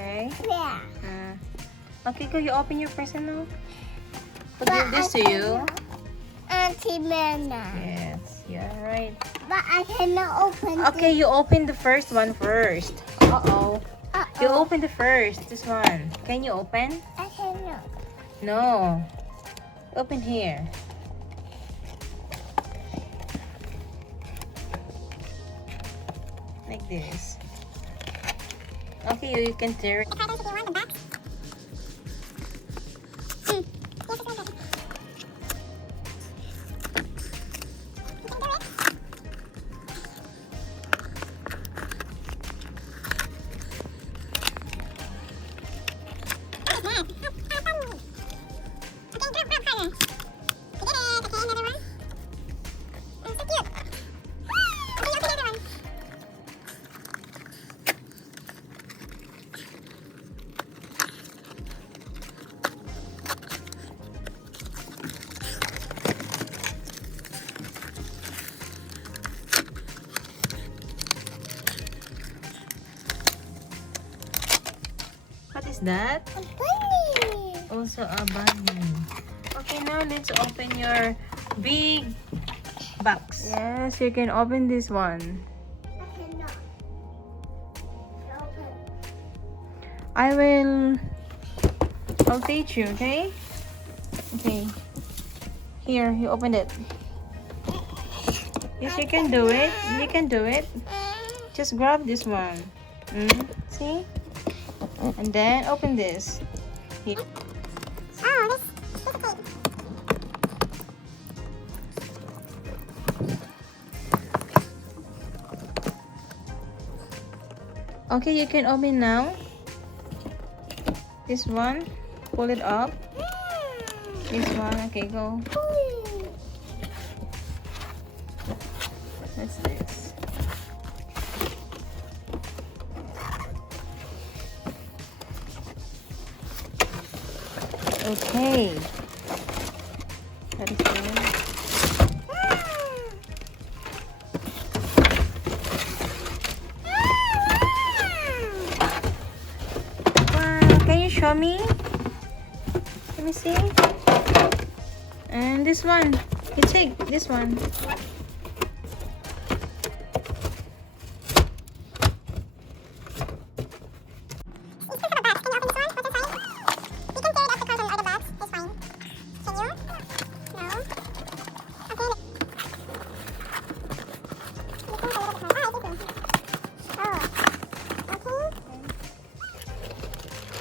Okay? Yeah. Okay, go. You open your present now. I'll give this to you. Auntie Mena. Yes, you're right. But I cannot open Okay, you open the first one first. Uh-oh. this. You open the first. This one. Can you open? I cannot. No. Open here. Like this. Okay, you can tear it. What is that? A bunny. Also a bunny. Okay, now let's open your big box. Yes, you can open this one. I cannot. Open. I'll teach you, okay? Okay. Here, you open it. Yes, you can do it. You can do it. Just grab this one. See? And then open this. Here. Oh, this is okay. Okay, you can open now. This one. Pull it up. This one. Okay, go. What's this? Okay. That is good. Wow, can you show me? Let me see. And this one. You take this one.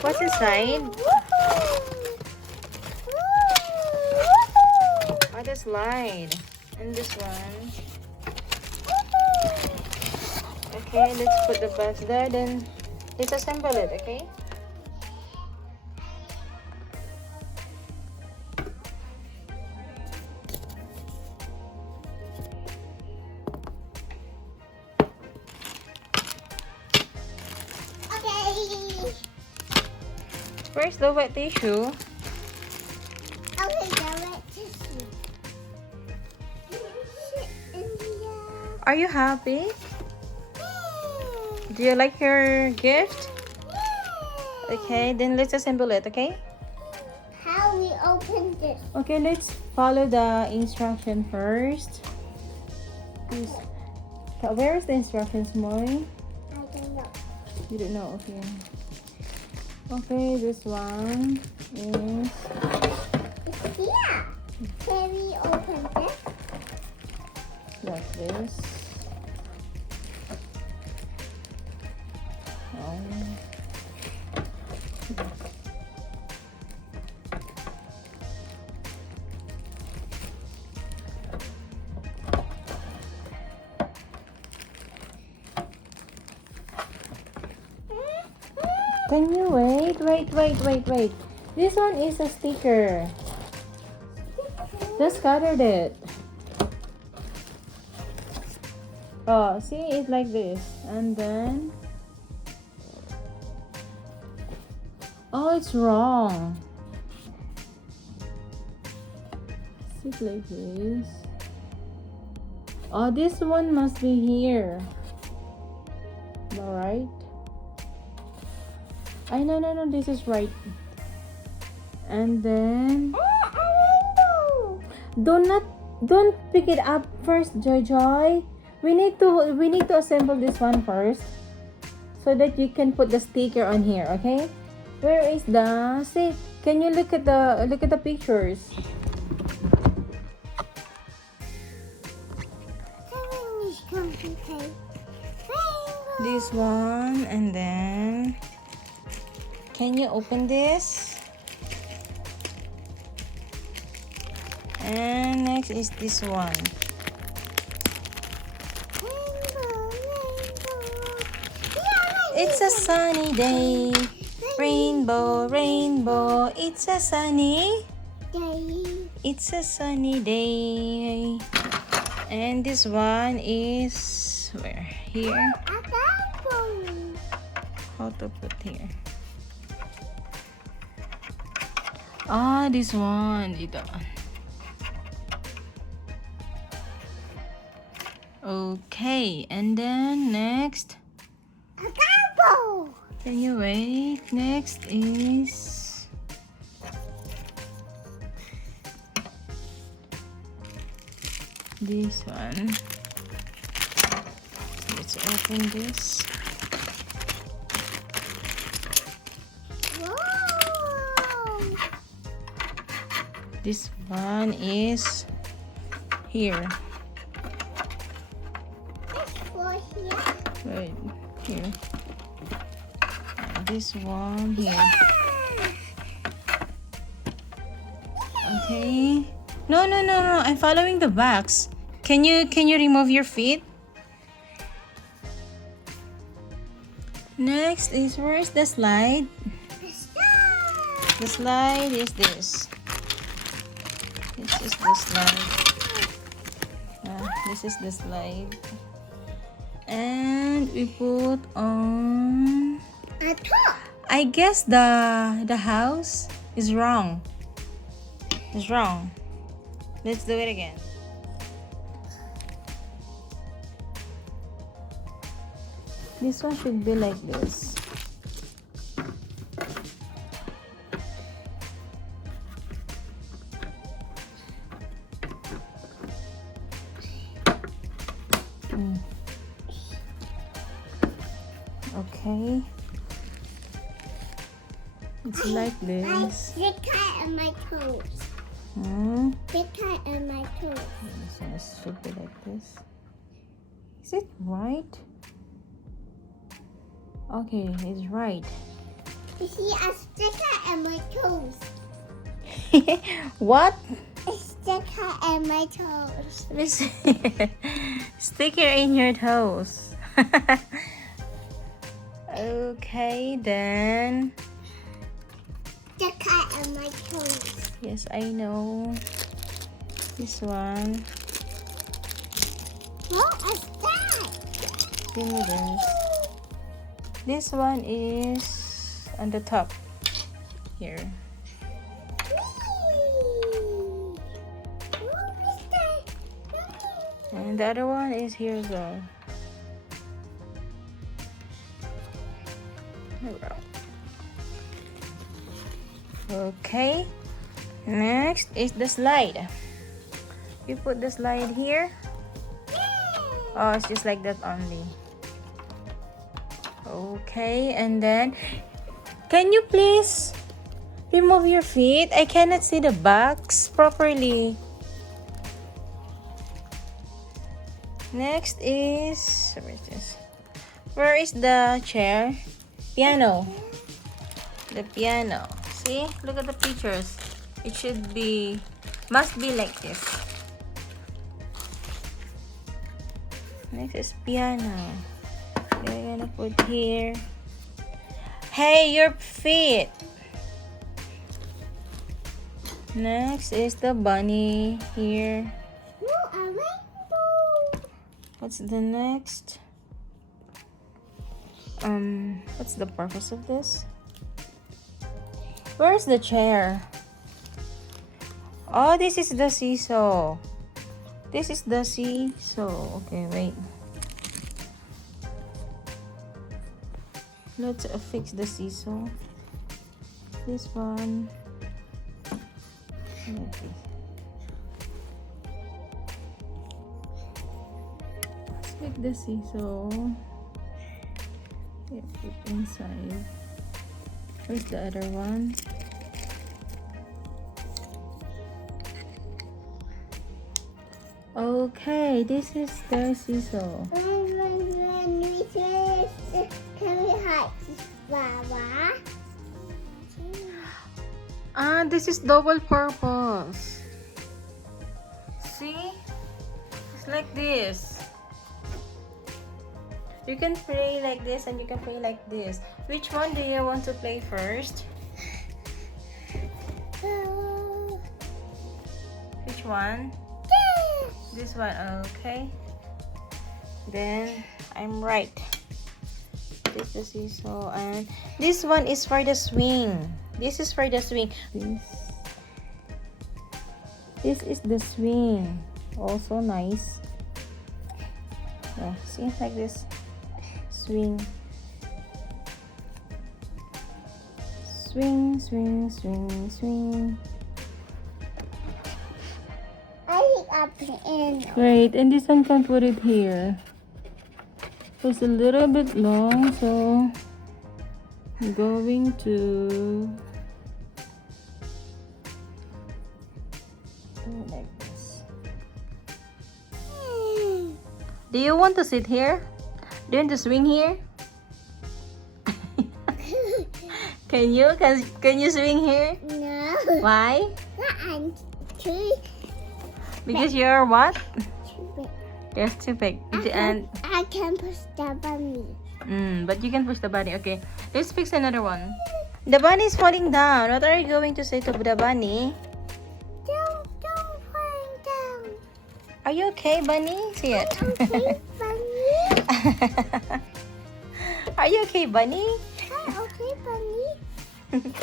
What's inside? Oh, the slide. And this one. Okay, let's put the box there. Then let's assemble it, okay? Okay. Where's the wet tissue? Okay, the wet tissue. Sit in here. Are you happy? Do you like your gift? Okay, then let's assemble it, okay? How we open this? Okay, let's follow the instruction first. Please. Where is the instructions, Molly? I don't know. You don't know, okay. Okay, this one is... It's here. Can we open this? like this. Can you wait? Wait. This one is a sticker. Just colored it. Oh, see, it's like this. And then... oh, it's wrong. Sit like this. Oh, this one must be here. Alright. I no, this is right. And then Oh, don't pick it up first, Joy. We need to assemble this one first, so that you can put the sticker on here. Okay? Where is the see? Can you look at the pictures? everything is complicated. Rainbow. This one, and then can you open this? And next is this one. Rainbow, rainbow. Yeah, It's a sunny day. Rainbow, rainbow. It's a sunny. day. It's a sunny day. And this one is where? Here. A apple. How to put here? Ah, this one. Dito. Okay, and then next. A apple. Can you wait? Next is this one. Let's open this. Whoa. This one is here. This for here. Right here. And this one here. Okay. No. I'm following the box. Can you remove your feet? Next is where is the slide? The slide is this. This is the slide. This is the slide. And we put on. A top. I guess the house is wrong. It's wrong. Let's do it again. This one should be like this. Okay. It's like I this. stick it on my toes. Stick it on my toes. This one should be like this. Is it right? Okay, it's right. You see, I stick it on my toes. What? I stick it on my toes. Let me see. Sticker in your toes. Okay, then. Stick it on my toes. Yes, I know. This one. What is that? Give me this. This one is on the top. Here. Whee! What is that? And the other one is here as well. Okay. Next is the slide. You put the slide here. Oh, it's just like that only. Okay, and then can you please remove your feet? I cannot see the box properly. Next is where is the chair? Piano. The piano. See? Look at the pictures. It must be like this. Next is piano. We're gonna put here. Hey, your feet. Next is the bunny here. Oh, a rainbow. What's the next? What's the purpose of this? Where's the chair? Oh, this is the seesaw. This is the seesaw. Okay, wait. let's fix the seesaw. This one. Like this. Let's make the seesaw. Yeah, put inside. Where's the other one? Okay, this is the seesaw. When we finish, can we hide this Baba? Ah, this is double purpose. See? It's like this. You can play like this and you can play like this. Which one do you want to play first? Which one? This one, okay. Then I'm right. This is the seesaw, and this one is for the swing. This is for the swing. This is the swing. Also nice. Yeah, see, like this. Swing. Swing, swing, swing, swing. I think up in. Great, and this one can put it here. It's a little bit long, so I'm going to do it like this. Do you want to sit here? Do you want to swing here? Can you? Can you swing here? No. Why? I'm too Because you're what? big. You're too big. And I can push the bunny. but you can push the bunny. Okay, let's fix another one. The bunny is falling down. What are you going to say to the bunny? Don't fall down. Are you okay, bunny? See it. Okay, bunny. Are you okay, bunny? Hi, okay, bunny. You need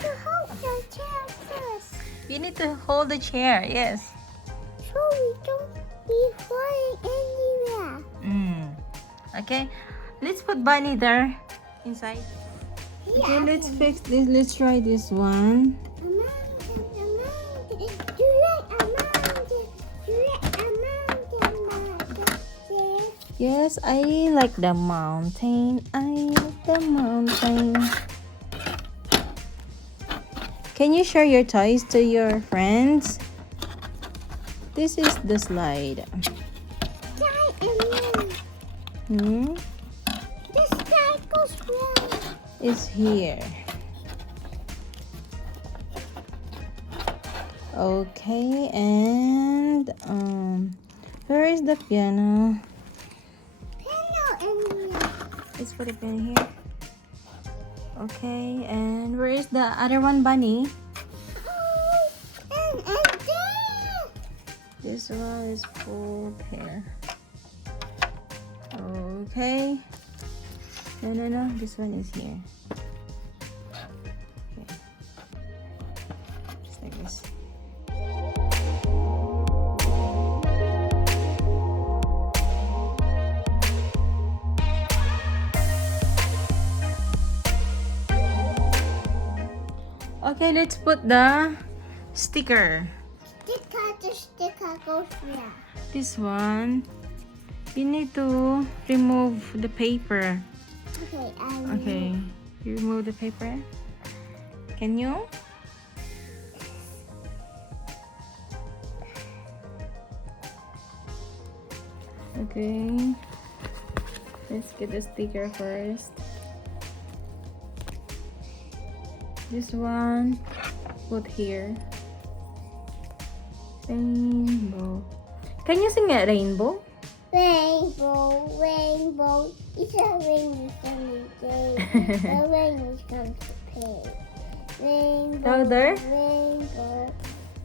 to hold the chair first, You need to hold the chair. Yes. so we don't be falling anywhere. Okay. Let's put bunny there inside. Okay, let's fix this. Let's try this one. A mountain. Do you like a mountain? Do you like a mountain? Yes, I like the mountain. I like the mountain. Can you share your toys to your friends? This is the slide. Hmm? The sky goes round. It's here. Okay, and where is the piano? Piano in here. Let's put the piano here. Okay, and where is the other one, bunny? Oh, and there. This one is full here. Okay. No. This one is here. Okay. Just like this. Okay, let's put the sticker. The sticker goes there. This one, you need to remove the paper. Okay, Okay, you remove the paper. Can you? Okay, let's get the sticker first. This one, put here. Rainbow. Can you sing a rainbow? Rainbow, rainbow, it's a rainy sunny day. The rain is going to play. Rainbow, Louder. rainbow,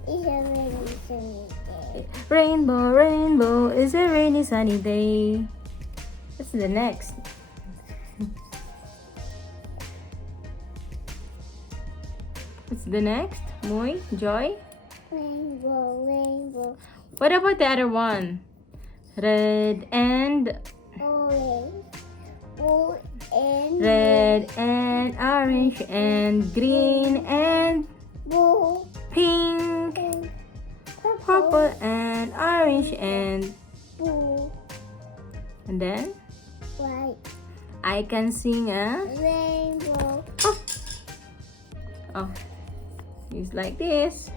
it's a rainy sunny day. Rainbow, rainbow, it's a rainy sunny day. What's the next? What's the next? Moy? Joy? Rainbow, rainbow, What about the other one? Red and orange, oh, and red and orange and green and blue pink, and purple and orange and blue, then white, I can sing a rainbow. oh, it's like this.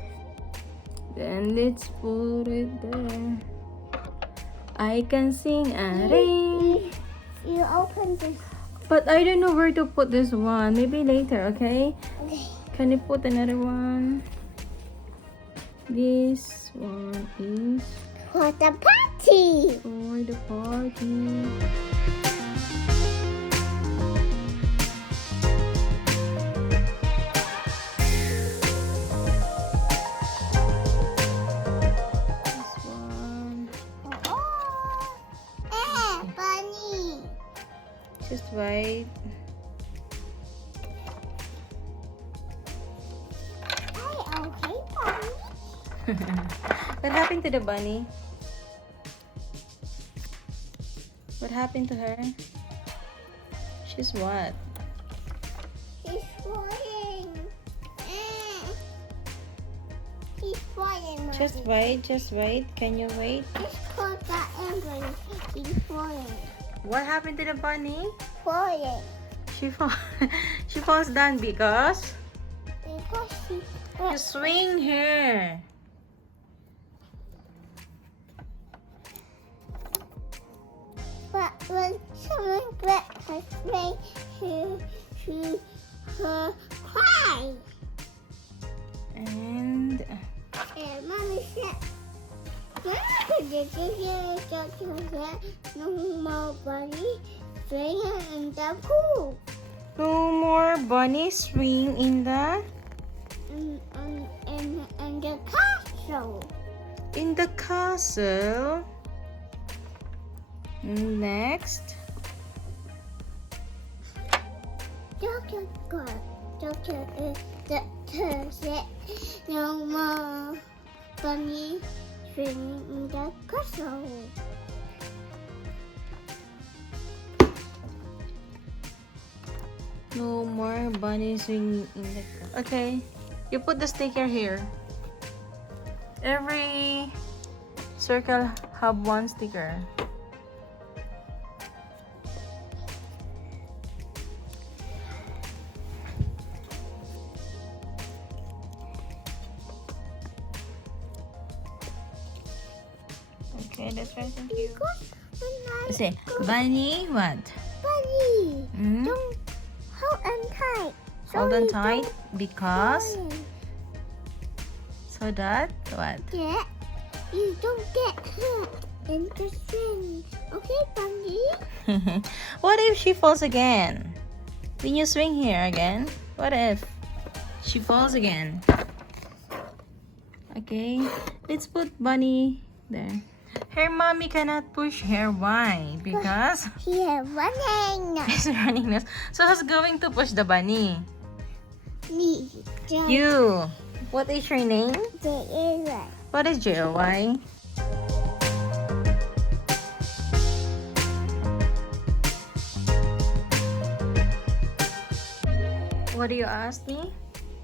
Then let's put it there. I can sing a rain. You open this. But I don't know where to put this one. Maybe later, okay? Okay. Can you put another one? This one is For the party. for the party. This one. Bunny. Just white. Okay, bunny. What happened to the bunny? What happened to her? She's what? He's flying. He's flying. Just wait, just wait. Can you wait? Just call that ambulance. He's flying. What happened to the bunny? Flying. She fall she falls down because Because you swing her. But when someone breakfast made she cry. And And mommy said, did you hear Dr. said no more bunny swinging in the pool? no more bunny swing in the In the castle. castle. Next. Doctor said no more bunny swinging in the castle. No more bunny swing in the okay. You put the sticker here. Every circle have one sticker. Okay, that's right. Thank you. Say, bunny, what? Bunny, Hmm? don't hold on tight. Hold on you tight don't because fall so that what? you don't get hurt in the swing. Okay, Bunny? What if she falls again? When you swing here again, what if she falls again? Okay, let's put bunny there. Her mommy cannot push her. Why? Because Here, running. she's running this. So who's going to push the bunny? Me. You. What is your name? Joy. What is Joy? What do you ask me?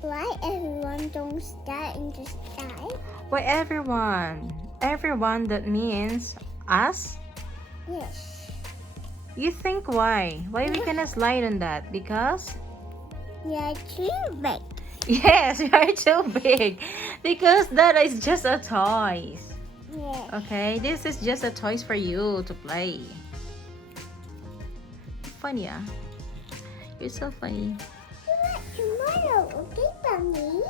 Why everyone don't start in the sky? Why everyone? Everyone, that means us? Yes. You think why? Why we cannot slide on that? Because? Yeah, too big. Yes, you are too big. Because that is just a toy. Yeah. Okay, this is just a toys for you to play. Funny, ah. You're so funny. Tomorrow, okay, Bunny?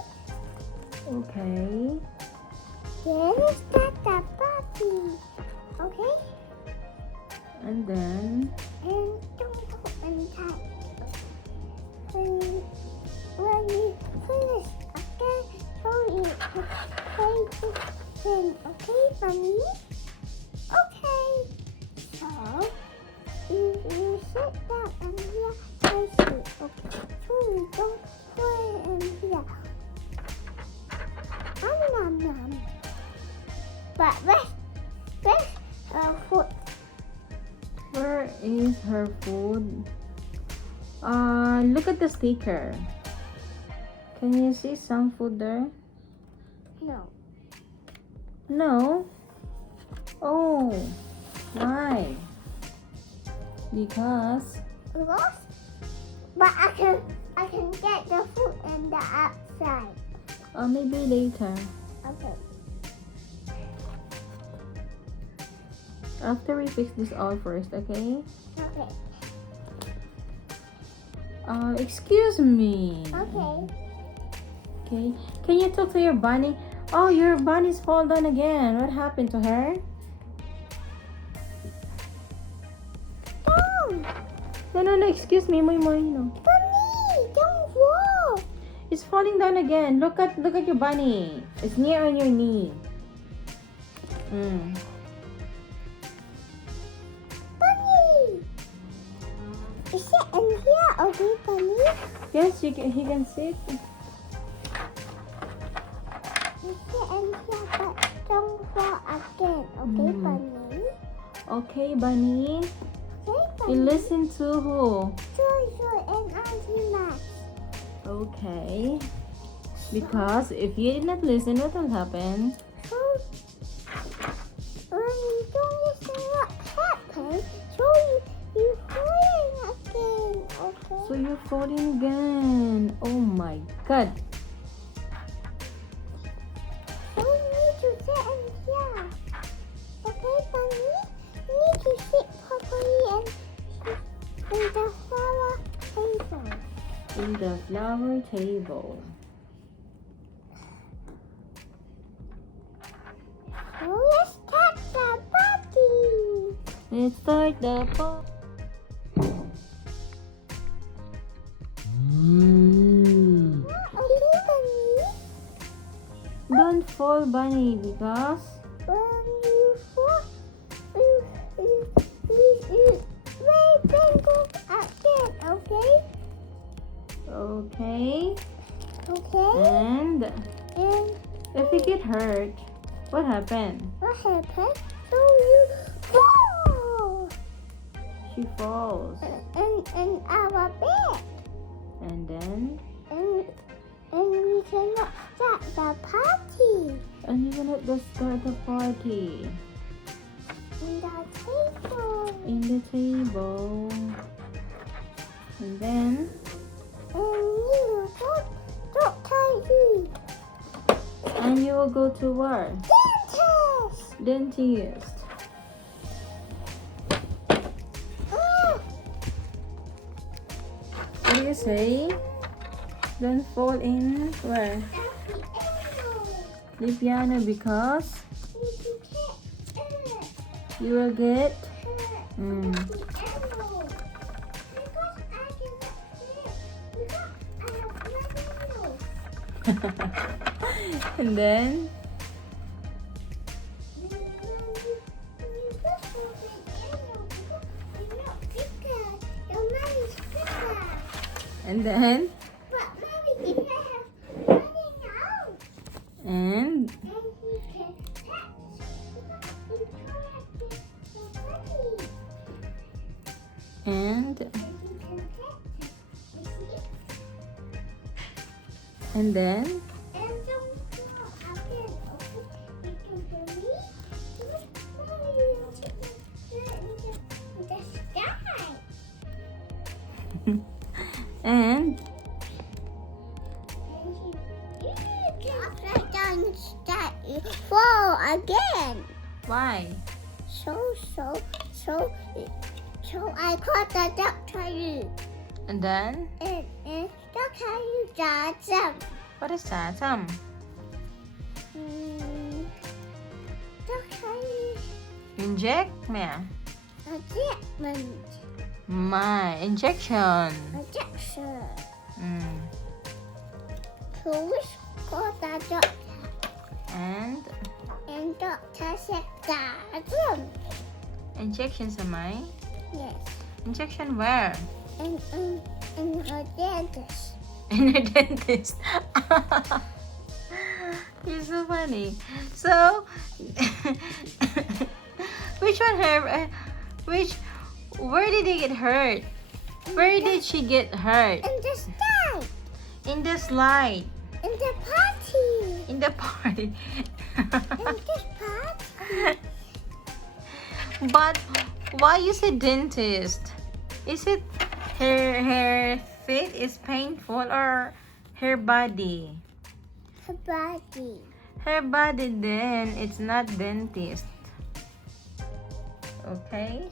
Okay. Then start the party. Okay? And then And don't go untied. When you finish, okay? So you play this thing, okay, Bunny? Okay. So, you sit down and here, I see, okay? So you don't put it in here. Nom nom. But where's food? where is her food? Look at the sticker. Can you see some food there? No. No. Oh, why? Because Lost? But I can get the food in the outside. maybe later. Okay. After we fix this all first, okay? Okay. Excuse me. Okay. Okay. Can you talk to your bunny? Oh, your bunny's fall down again. What happened to her? Don't! No. Excuse me, Moy. No. Bunny! Don't fall! It's falling down again. Look at your bunny. It's near on your knee. Bunny! Is it in here? Okay, Bunny? Yes, he can sit. Is it in here? But don't fall again. Okay, Bunny? Okay, bunny. Okay, You Bunny? listen to who? Joy and Auntie Max. Okay. Because if you did not listen, what will happen? So, when you don't listen what happened, so you falling again, okay? So you're falling again. Oh my God. So you need to sit in here. Okay, Bunny? You need to sit properly and in the flower table. In the flower table. So let's start the party. Let's start the party. Okay, Bunny? Don't fall, bunny, because When you fall, wait, then go again, okay? okay. Okay? And And if you get hurt, what happened? what happened? So you fall She falls. in our bed. And then And we cannot start the party and you cannot just start the party in the table. in the table. And then And you don't tell you. and you will go to work. Dentist! Dentist. What do you say? Don't fall in where? The piano because you will get and then and then and and then and fall again. why? So I called the doctor And then and doctor you got some. what is that? Doctor Inject me. treatment My injection. injection. Mm. So we called the doctor And and doctor said got some. injection sa may? Yes. Injection where? And her dentist. In a dentist. You're so funny. So, which one hurt? Where did they get hurt? Where did she get hurt? In the slide. In the slide. In the party. In the party. In this party. But why is it dentist? Is it her feet is painful or her body? Her body. Her body then it's not dentist. Okay?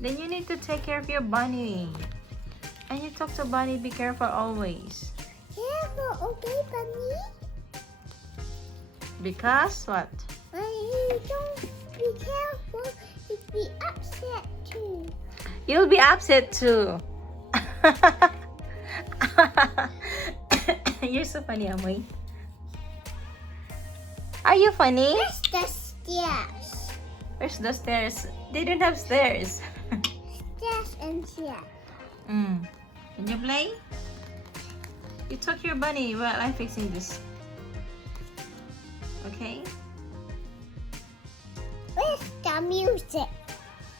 Then you need to take care of your bunny. And you talk to Bunny, be careful always. Careful, okay, Bunny? Because what? When you don't be careful, you'll be upset too. You'll be upset too. You're so funny, Amoy. Are you funny? Where's the stairs? Where's the stairs? They don't have stairs. Stairs and stairs. Can you play? You took your bunny while I'm fixing this. Okay? Where's the music?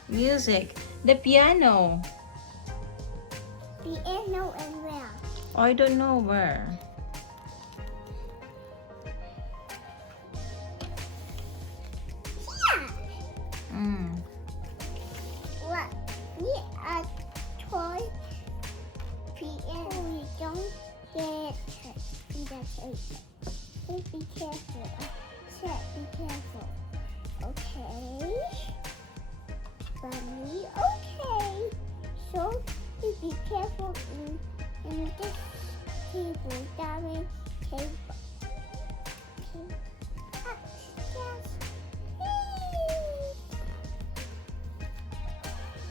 Music. The piano. Piano and where? I don't know where. Yeah. What? Need a toy piano. We don't get hurt in the table. So be careful. Set, be careful. Okay. Bunny, okay. So you be careful in this table, diamond table. Okay. Upstairs.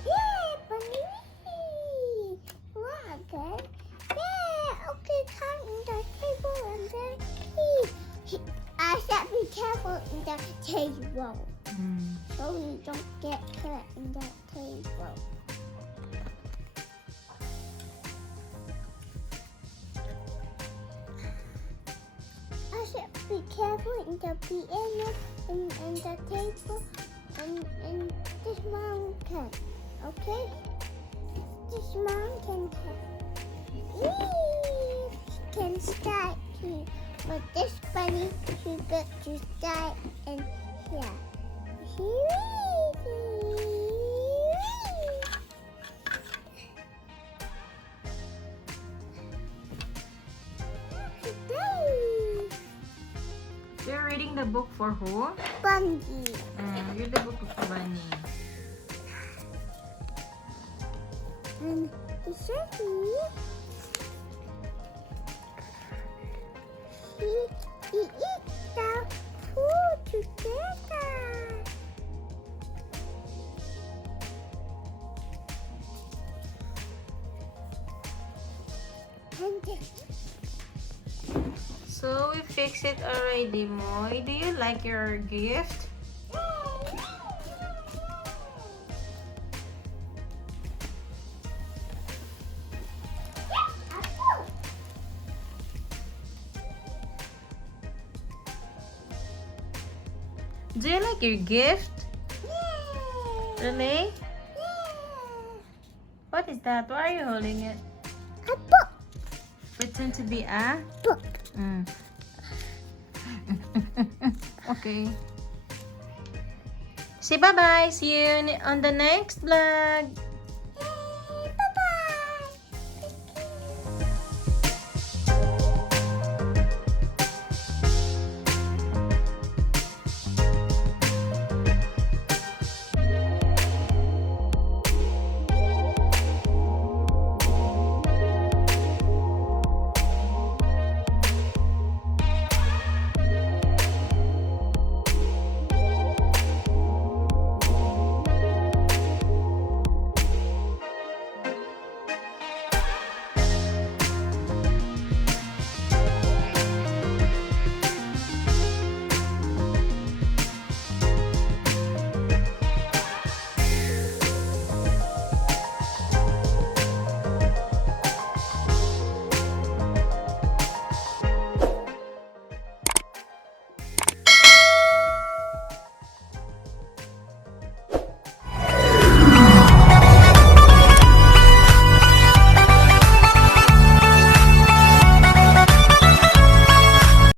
Yeah, Bunny. Wow, good. Yeah, okay, come in the table and then I said be careful in the table. So you don't get hurt in the table. I said be careful in the piano and the table and in this mountain. Okay? This mountain can start here. But this bunny should get to start and here. You're reading the book for who? Bunny. Read the book for Bunny. And it says here, he eat the food together. And So we fixed it already, Moy. Do you like your gift? Do you like your gift? Really? What is that? Why are you holding it? a book. Pretend to be a? Book. Okay. Say bye-bye. See you on the next vlog.